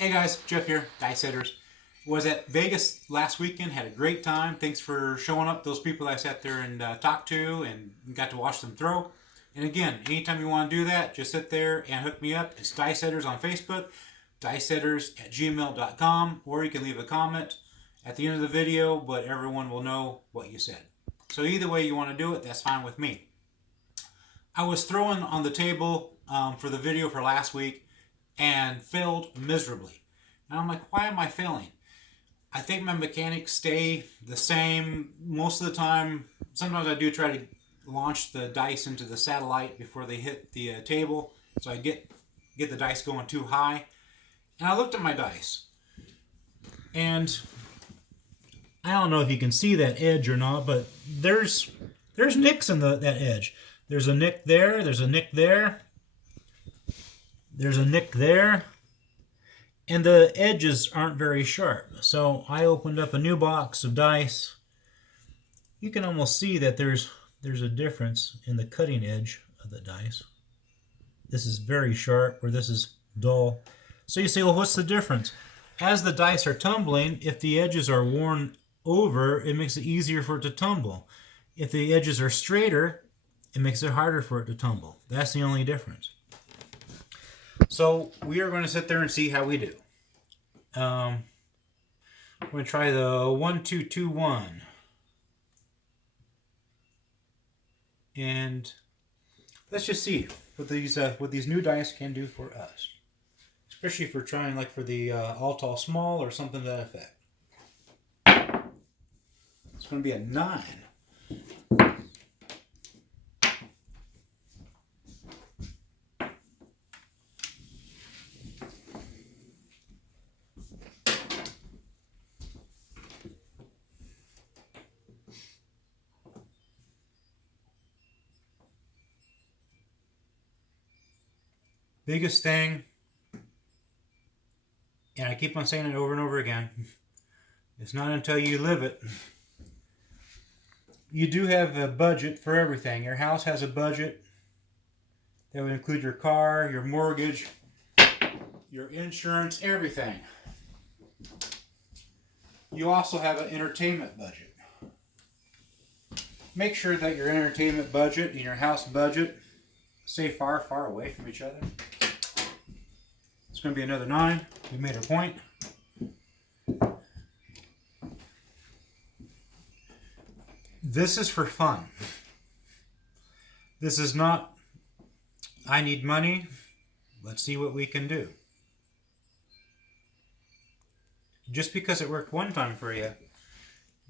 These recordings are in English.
Hey guys, Jeff here, Dice Setters. Was at Vegas last weekend, had a great time. Thanks for showing up, those people I sat there and talked to and got to watch them throw. And again, anytime you want to do that, just sit there and hook me up. It's Dice Setters on Facebook, dicesetters@gmail.com, or you can leave a comment at the end of the video, but everyone will know what you said. So either way you want to do it, that's fine with me. I was throwing on the table for the video for last week and failed miserably. And I'm like, why am I failing? I think my mechanics stay the same most of the time. Sometimes I do try to launch the dice into the satellite before they hit the table, so I get the dice going too high. And I looked at my dice, and I don't know if you can see that edge or not, but there's nicks in that edge. There's a nick there. There's a nick there. There's a nick there. And the edges aren't very sharp. So I opened up a new box of dice. You can almost see that there's a difference in the cutting edge of the dice. This is very sharp, where this is dull. So you say, well, what's the difference? As the dice are tumbling, if the edges are worn over, it makes it easier for it to tumble. If the edges are straighter, it makes it harder for it to tumble. That's the only difference. So we are going to sit there and see how we do. I'm going to try the 1, 2, 2, 1. And let's just see what these new dice can do for us. Especially if we're trying like for the all tall small or something to that effect. It's going to be a 9. Biggest thing, and I keep on saying it over and over again, it's not until you live it. You do have a budget for everything. Your house has a budget that would include your car, your mortgage, your insurance, everything. You also have an entertainment budget. Make sure that your entertainment budget and your house budget stay far, far away from each other. It's going to be another 9. We made our point. This is for fun. This is not, I need money. Let's see what we can do. Just because it worked one time for you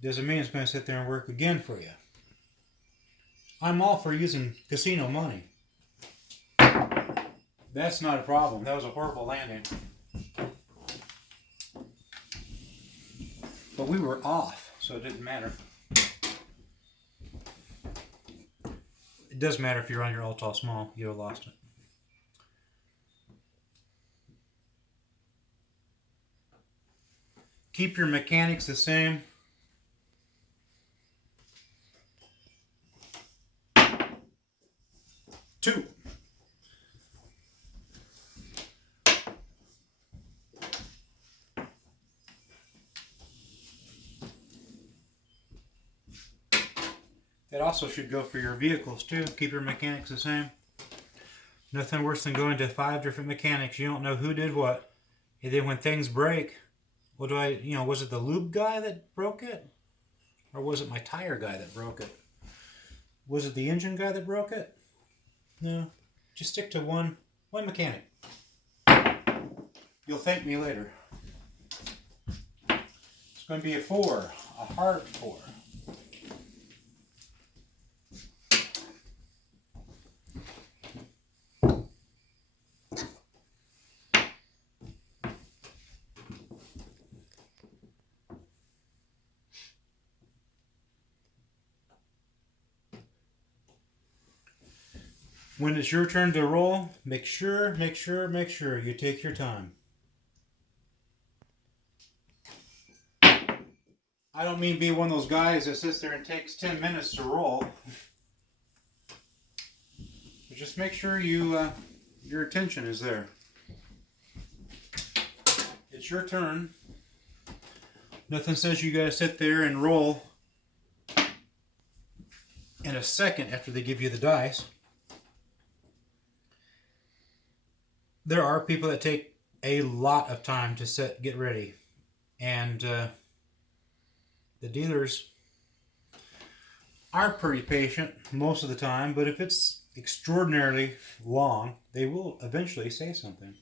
doesn't mean it's going to sit there and work again for you. I'm all for using casino money. That's not a problem. That was a horrible landing. But we were off, so it didn't matter. It does matter if you're on your all tall small. You'd have lost it. Keep your mechanics the same. Two. That also should go for your vehicles too. Keep your mechanics the same. Nothing worse than going to 5 different mechanics. You don't know who did what. And then when things break, was it the lube guy that broke it? Or was it my tire guy that broke it? Was it the engine guy that broke it? No. Just stick to one mechanic. You'll thank me later. It's going to be a 4. A hard 4. When it's your turn to roll, make sure you take your time. I don't mean be one of those guys that sits there and takes 10 minutes to roll. But just make sure your attention is there. it's your turn. Nothing says you gotta sit there and roll in a second after they give you the dice. There are people that take a lot of time to get ready. And the dealers are pretty patient most of the time, but if it's extraordinarily long, they will eventually say something.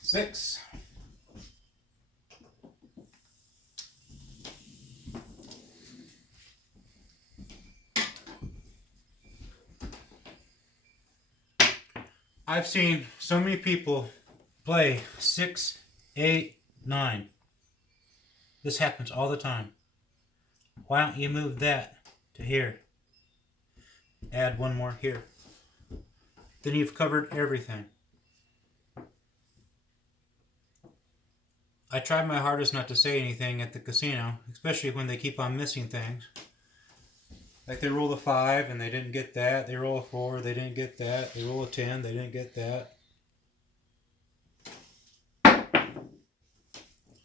6. I've seen so many people play 6, 8, 9. This happens all the time. Why don't you move that to here? Add one more here. Then you've covered everything. I tried my hardest not to say anything at the casino, especially when they keep on missing things. Like they roll a 5 and they didn't get that. They roll a 4, they didn't get that. They roll a 10, they didn't get that.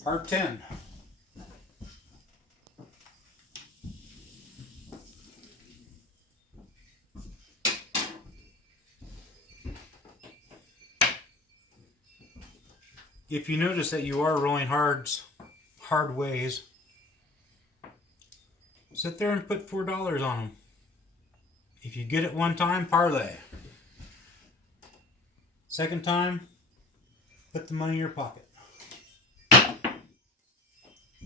Hard 10. If you notice that you are rolling hard ways, sit there and put $4 on them. If you get it one time, parlay. Second time, put the money in your pocket.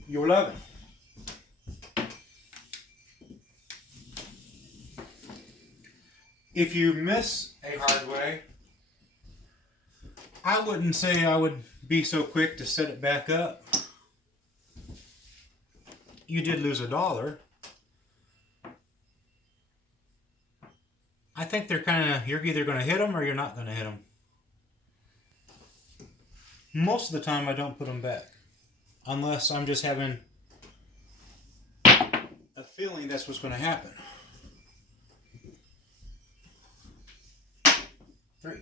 You're 11. If you miss a hard way, I wouldn't say I would be so quick to set it back up. You did lose $1. I think they're you're either going to hit them or you're not going to hit them. Most of the time I don't put them back. Unless I'm just having a feeling that's what's going to happen. 3.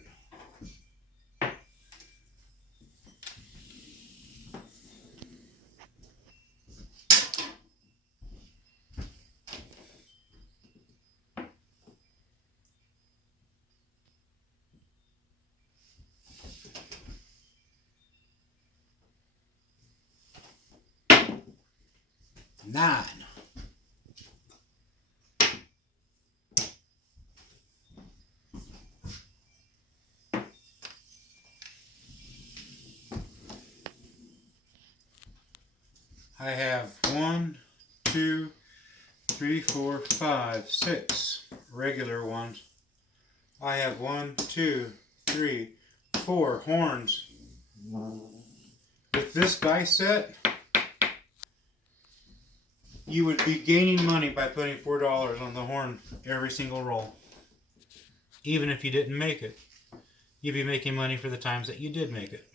Nine. I have 1, 2, 3, 4, 5, 6 regular ones. I have 1, 2, 3, 4 horns. With this dice set, you would be gaining money by putting $4 on the horn every single roll. Even if you didn't make it, you'd be making money for the times that you did make it.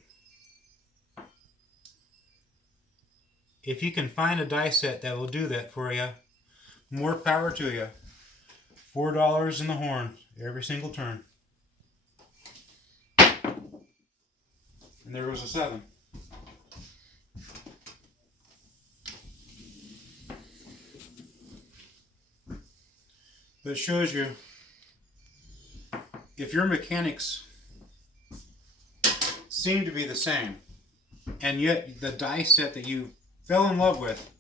If you can find a dice set that will do that for you, more power to you. $4 in the horn every single turn. And there goes a 7. But it shows you, if your mechanics seem to be the same, and yet the dice set that you fell in love with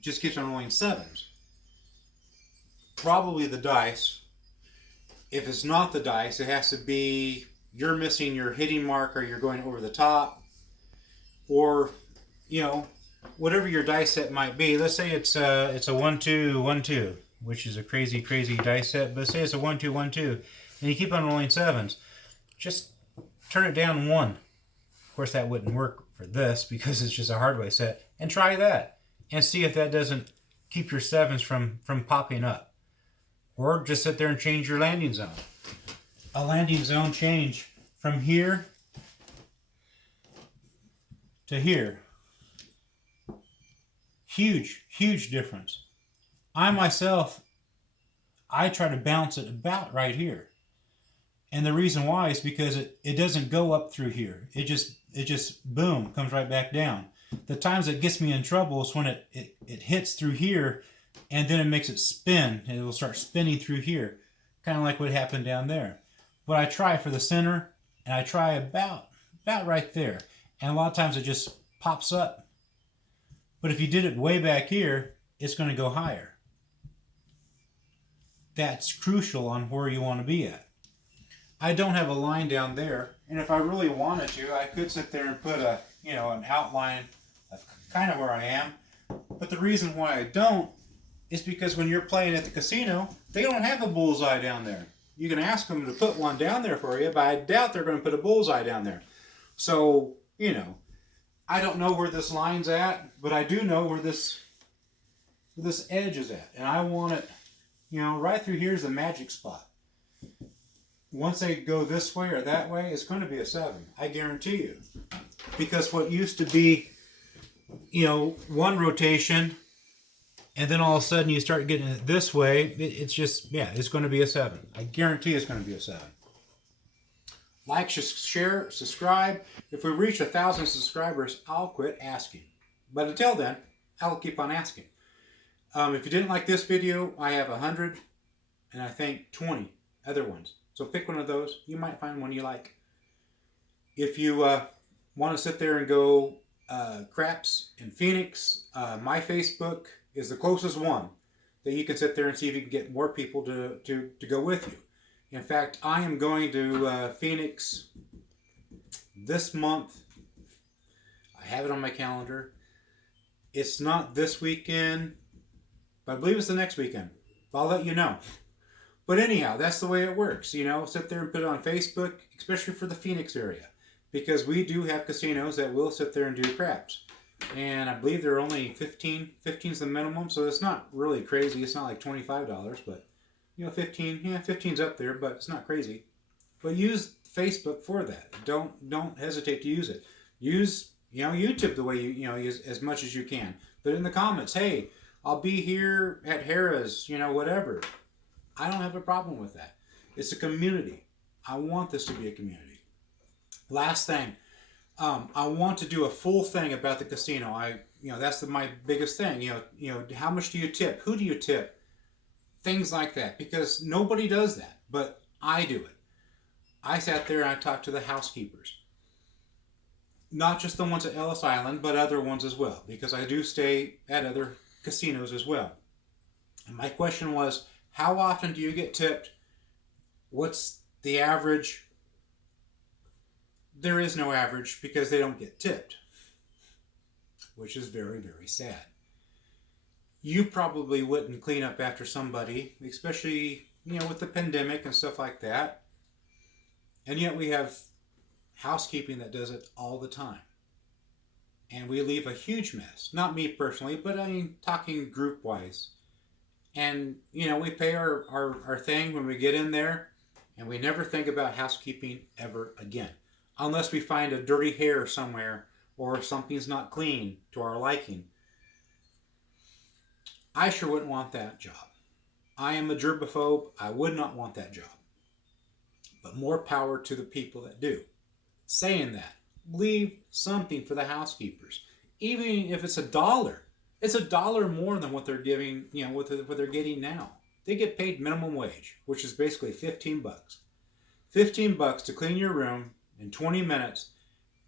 just keeps on rolling 7s, probably the dice. If it's not the dice, it has to be you're missing your hitting mark, or you're going over the top, or whatever your dice set might be. Let's say it's a 1-2 1-2, which is a crazy dice set, but say it's a 1-2 1-2, and you keep on rolling 7s. Just turn it down 1. Of course, that wouldn't work for this because it's just a hardware set. And try that and see if that doesn't keep your 7s from popping up. Or just sit there and change your landing zone. A landing zone change from here to here. Huge difference. I myself, I try to bounce it about right here. And the reason why is because it doesn't go up through here. It just boom, comes right back down. The times it gets me in trouble is when it hits through here and then it makes it spin, and it will start spinning through here. Kind of like what happened down there. But I try for the center, and I try about right there. And a lot of times it just pops up. But if you did it way back here, it's going to go higher. That's crucial on where you want to be at. I don't have a line down there, and if I really wanted to, I could sit there and put an outline of kind of where I am. But the reason why I don't is because when you're playing at the casino, they don't have a bullseye down there. You can ask them to put one down there for you, but I doubt they're going to put a bullseye down there. So, I don't know where this line's at, but I do know where this edge is at. And I want it, right through here is the magic spot. Once they go this way or that way, it's going to be a 7. I guarantee you. Because what used to be, one rotation, and then all of a sudden you start getting it this way, it's just, it's going to be a 7. I guarantee it's going to be a 7. Like, share, subscribe. If we reach 1,000 subscribers, I'll quit asking. But until then, I'll keep on asking. If you didn't like this video, I have 100 and I think 20 other ones. So pick one of those. You might find one you like. If you want to sit there and go craps in Phoenix, my Facebook is the closest one that you can sit there and see if you can get more people to go with you. In fact, I am going to Phoenix this month. I have it on my calendar. It's not this weekend, but I believe it's the next weekend. I'll let you know. But anyhow, that's the way it works. Sit there and put it on Facebook, especially for the Phoenix area. Because we do have casinos that will sit there and do craps. And I believe they're only 15. 15 is the minimum, so it's not really crazy. It's not like $25, but 15. Yeah, 15's up there, but it's not crazy. But use Facebook for that. Don't hesitate to use it. Use YouTube the way you use as much as you can. But in the comments, hey, I'll be here at Harrah's, whatever. I don't have a problem with that. It's a community. I want this to be a community. Last thing, I want to do a full thing about the casino. That's my biggest thing. How much do you tip? Who do you tip? Things like that, because nobody does that, but I do it. I sat there and I talked to the housekeepers. Not just the ones at Ellis Island, but other ones as well, because I do stay at other casinos as well. And my question was, how often do you get tipped? What's the average? There is no average because they don't get tipped, which is very, very sad. You probably wouldn't clean up after somebody, especially, with the pandemic and stuff like that. And yet we have housekeeping that does it all the time. And we leave a huge mess. Not me personally, but talking group-wise. And, we pay our thing when we get in there, and we never think about housekeeping ever again. Unless we find a dirty hair somewhere, or something's not clean to our liking. I sure wouldn't want that job. I am a germaphobe. I would not want that job. But more power to the people that do. Saying that, leave something for the housekeepers. Even if it's $1, it's $1 more than what they're giving, what they're getting now. They get paid minimum wage, which is basically $15. $15 to clean your room in 20 minutes,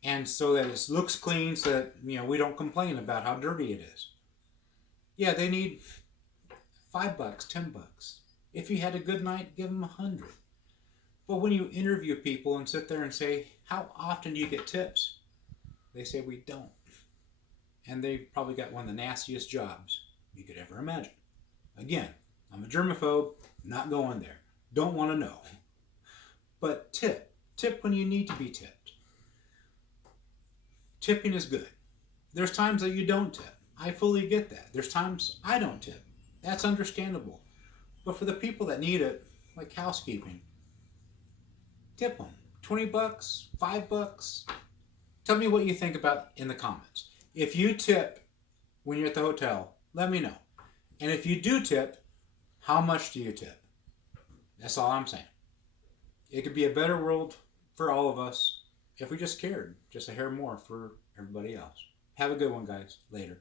and so that it looks clean, so that we don't complain about how dirty it is. Yeah, they need $5, $10. If you had a good night, give them 100. But when you interview people and sit there and say, how often do you get tips? They say, we don't. And they probably got one of the nastiest jobs you could ever imagine. Again, I'm a germaphobe, not going there. Don't want to know. But tip. Tip when you need to be tipped. Tipping is good. There's times that you don't tip. I fully get that. There's times I don't tip. That's understandable. But for the people that need it, like housekeeping, tip them. $20, $5. Tell me what you think about in the comments. If you tip when you're at the hotel, let me know. And if you do tip, how much do you tip? That's all I'm saying. It could be a better world for all of us if we just cared just a hair more for everybody else. Have a good one, guys. Later.